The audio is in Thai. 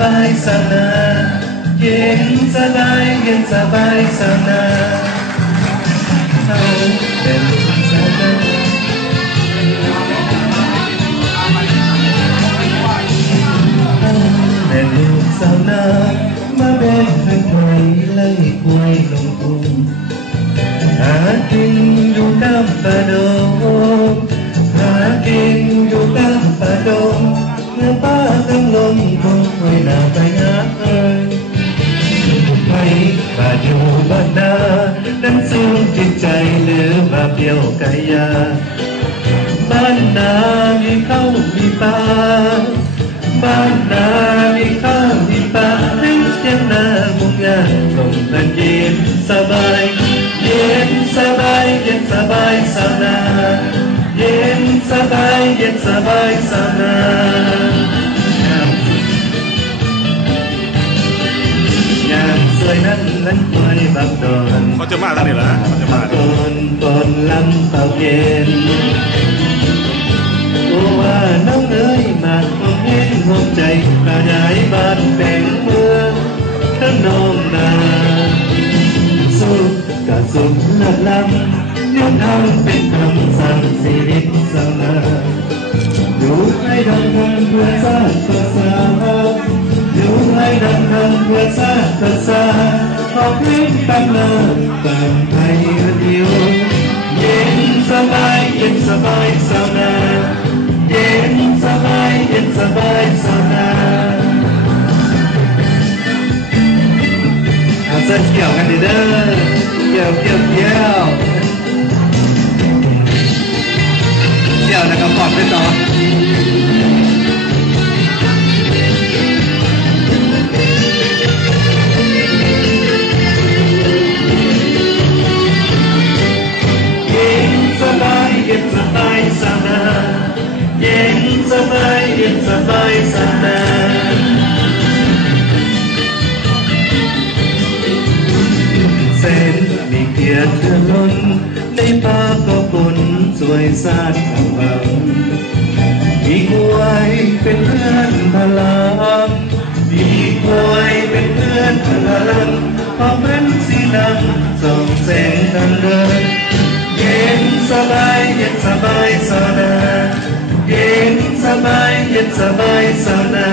บายสนาเย็นสบายเย็นสบายสนาเขาเป็นสนาแม่ลูกสาวนามาแบ่งให้ใครไล่ควายลงทุ่งหากินอยู่ตามป่าดงหากินอยู่ตามป่าดงเมื่อป้าตั้งลมคงไว้หน้าไปหาไปป่าอยู่บ้านนานั้นสูงจิตใจหรือว่าเปรี้ยวกายาบ้านนามีเข้ามีปลาบ้านนามีข้าวมีปลาให้เสียงนามุงยาส่งกันเย็นสบายเย็นสบายเย็นสบายสนาเย็นสบายเย็นสบายสนางานสวยนั้นนั้นควยบักดอนเขาจะมาแล้วนี่เหรอเขาจะมาตอนลำเป่าเย็นโอ้ว่าน้องเอ๋ยมาคงเห็นหัวใจขยายบ้านแบ่งเมืองขนมนาสุขกะสุขเลิศล้ำย้อนทำเป็นคำสั่งชีวิตสนาอยู่ให้ดังทันเพื่อสร้างภาษาอยู่ให้ดังทันเพื่อสร้างภาษาขอเพลงตั้งเลิศต่างไทยเดียวเย็นสบายเย็นสบายสนาเย็นสบายเย็นสบายสนาเอาเส้นเกี่ยวกันดีเด้อเกี่ยวเกี่ยวแล้วก็ปอดไปต่อเย็นสบายเย็นสบายสนาเย็นสบายเย็นสบายสนาเส้นมีเกียรติล้นในป่าก็ปนสวยสาดสว่างมีกล้วยเป็นเพื่อนพลังมีกล้วยเป็นเพื่อนพลังพอเป็นสีดำส่องแสงทางเดินเย็นสบายเย็นสบายสนาเย็นสบายเย็นสบายสนา